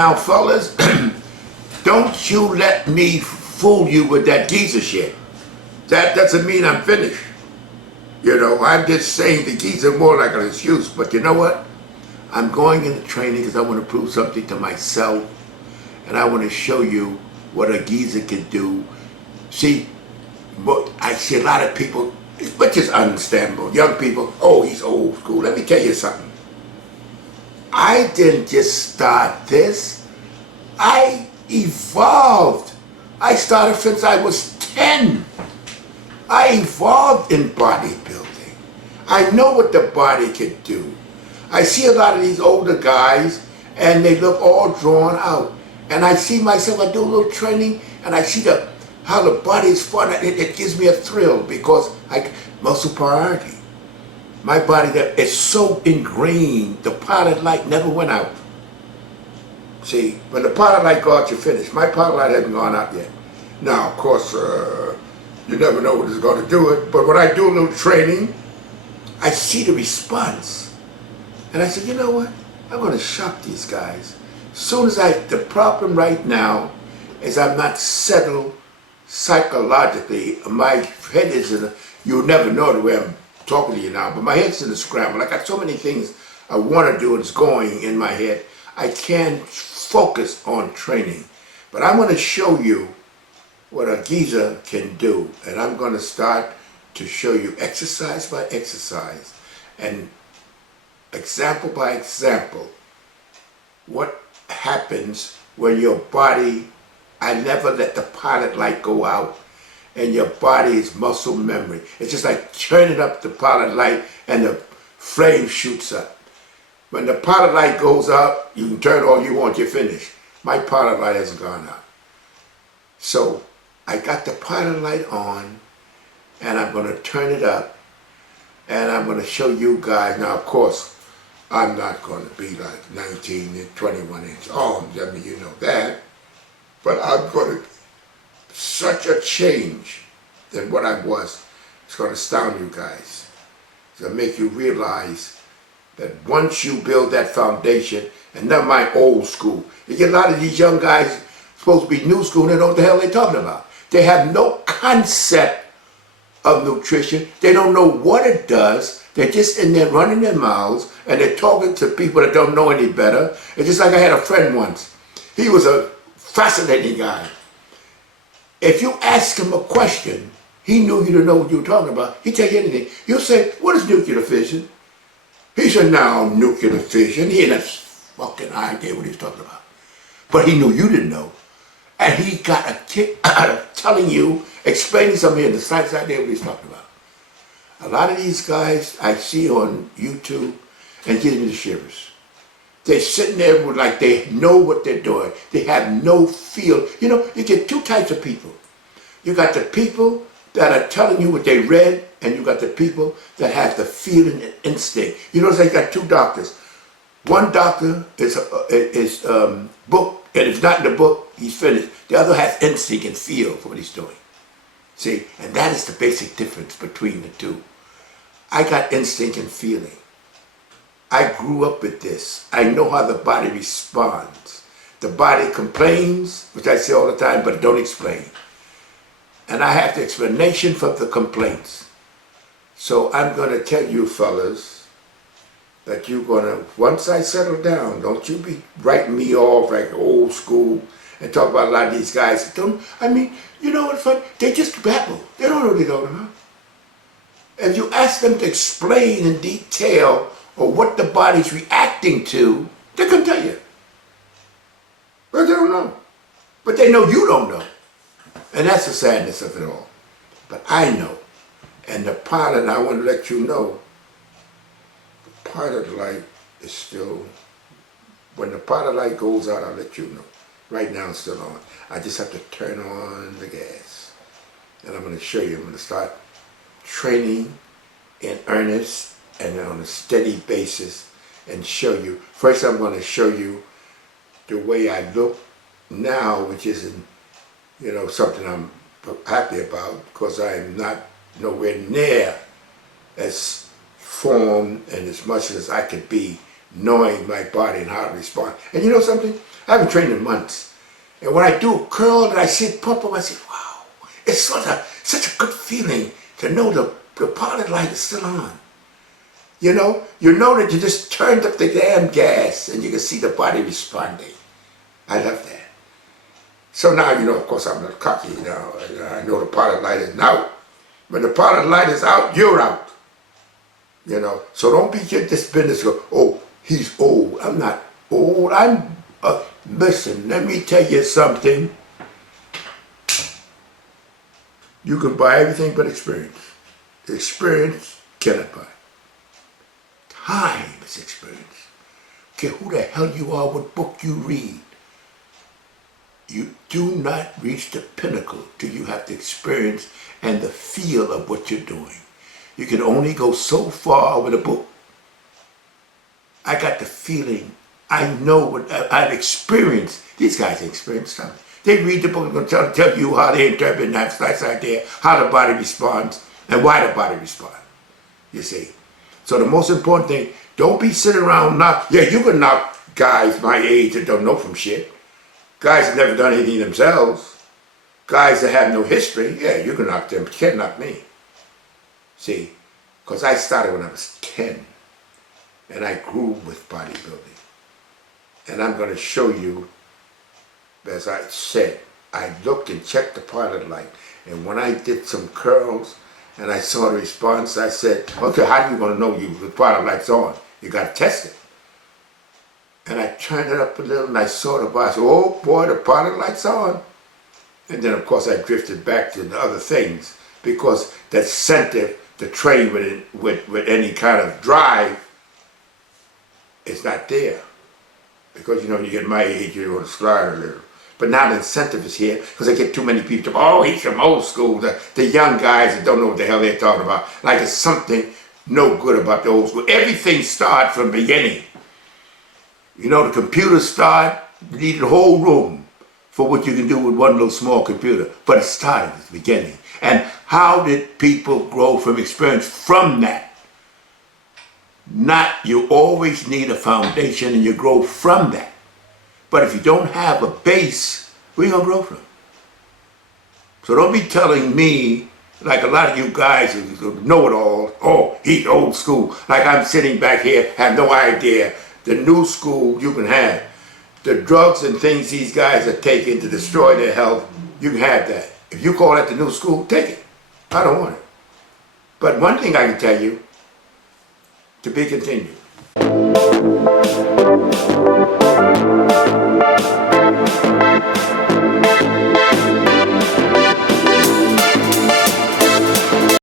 Now, fellas, don't you let me fool you with that geezer shit. That doesn't mean I'm finished. You know, I'm just saying the geezer more like an excuse. But you know what? I'm going into training because I want to prove something to myself. And I want to show you what a geezer can do. See, I see a lot of people, which is understandable. Young people, oh, he's old school. Let me tell you something. I didn't just start this. I evolved. I started since I was 10. I evolved in bodybuilding. I know what the body can do. I see a lot of these older guys and they look all drawn out. And I see myself, I do a little training and I see how the body is fun. It gives me a thrill because muscle priority. My body that is so ingrained, the pilot light never went out. See, when the pilot light goes out, you're finished. My pilot light hasn't gone out yet. Now, of course, you never know what it's going to do it, but when I do a little training, I see the response. And I said, you know what? I'm going to shock these guys. As soon as the problem right now is I'm not settled psychologically. My head is you'll never know the way I'm talking to you now, but my head's in a scramble. I got so many things I want to do and it's going in my head. I can't focus on training. But I'm going to show you what a geezer can do. And I'm going to start to show you exercise by exercise and example by example what happens when your body, I never let the pilot light go out, and your body is muscle memory. It's just like turning up the pilot light and the flame shoots up. When the pilot light goes out, you can turn all you want, you're finished. My pilot light hasn't gone out. So I got the pilot light on and I'm going to turn it up and I'm going to show you guys. Now, of course, I'm not going to be like 19 and 21 inch arms. I mean, you know that. But I'm going to such a change than what I was. It's going to astound you guys. It's going to make you realize that once you build that foundation, and not my old school, you get a lot of these young guys supposed to be new school and they don't know what the hell they're talking about. They have no concept of nutrition. They don't know what it does. They're just in there running their mouths and they're talking to people that don't know any better. It's just like I had a friend once. He was a fascinating guy. If you ask him a question, he knew you didn't know what you were talking about. He'd tell you anything. You'll say, what is nuclear fission? He said, now, nuclear fission. He had a fucking idea what he was talking about. But he knew you didn't know. And he got a kick out of telling you, explaining something in the science idea what he's talking about. A lot of these guys I see on YouTube and give me the shivers. They're sitting there with like they know what they're doing. They have no feel. You know, you get two types of people. You got the people that are telling you what they read, and you got the people that have the feeling and instinct. You notice I got two doctors. One doctor is book, and if not in the book, he's finished. The other has instinct and feel for what he's doing. See, and that is the basic difference between the two. I got instinct and feeling. I grew up with this. I know how the body responds. The body complains, which I say all the time, but don't explain. And I have the explanation for the complaints. So I'm going to tell you fellas that you're going to, once I settle down, don't you be writing me off like old school and talk about a lot of these guys. I mean, you know what's funny? They just babble. They don't know what they're talking about. If you ask them to explain in detail or what the body's reacting to, they can tell you. But they don't know. But they know you don't know. And that's the sadness of it all. But I know. And the pilot, I want to let you know, the pilot light is still, when the pilot light goes out, I'll let you know. Right now it's still on. I just have to turn on the gas. And I'm going to show you. I'm going to start training in earnest and on a steady basis and show you. First I'm going to show you the way I look now, which isn't, you know, something I'm happy about because I'm not nowhere near as formed and as much as I could be knowing my body and how to respond. And you know something? I haven't trained in months. And when I do a curl and I see it pump up, I say, wow, it's such a good feeling to know the pilot light is still on. You know that you just turned up the damn gas and you can see the body responding. I love that. So now, of course, I'm not cocky now. I know the pilot light is out. When the pilot light is out, you're out. So don't be get this business go, oh, he's old. I'm not old. Listen, let me tell you something. You can buy everything but experience. Experience cannot buy. Time is experience. Care who the hell you are, what book you read. You do not reach the pinnacle till you have the experience and the feel of what you're doing. You can only go so far with a book. I got the feeling. I know what I've experienced. These guys experience something. They read the book and going to tell you how they interpret and have nice idea, how the body responds and why the body responds. You see. So the most important thing, don't be sitting around you can knock guys my age that don't know from shit. Guys that never done anything themselves. Guys that have no history, you can knock them, but you can't knock me. See, because I started when I was 10, and I grew with bodybuilding. And I'm going to show you, as I said, I looked and checked the pilot light, and when I did some curls, and I saw the response, I said, okay, how are you going to know the pilot light's on? You got to test it. And I turned it up a little, and I saw the body. I said, oh boy, the pilot light's on. And then, of course, I drifted back to the other things, because that incentive to train with any kind of drive is not there. Because, you get my age, you want to slide a little. But now the incentive is here, because I get too many people, oh, he's from old school. The young guys that don't know what the hell they're talking about. Like it's something no good about the old school. Everything starts from the beginning. The computer start, you need a whole room for what you can do with one little small computer. But it started at the beginning. And how did people grow from experience from that? You always need a foundation and you grow from that. But if you don't have a base, where are you going to grow from? So don't be telling me, like a lot of you guys who know it all, oh, he's old school. Like I'm sitting back here, have no idea. The new school you can have. The drugs and things these guys are taking to destroy their health, you can have that. If you call that the new school, take it. I don't want it. But one thing I can tell you, to be continued.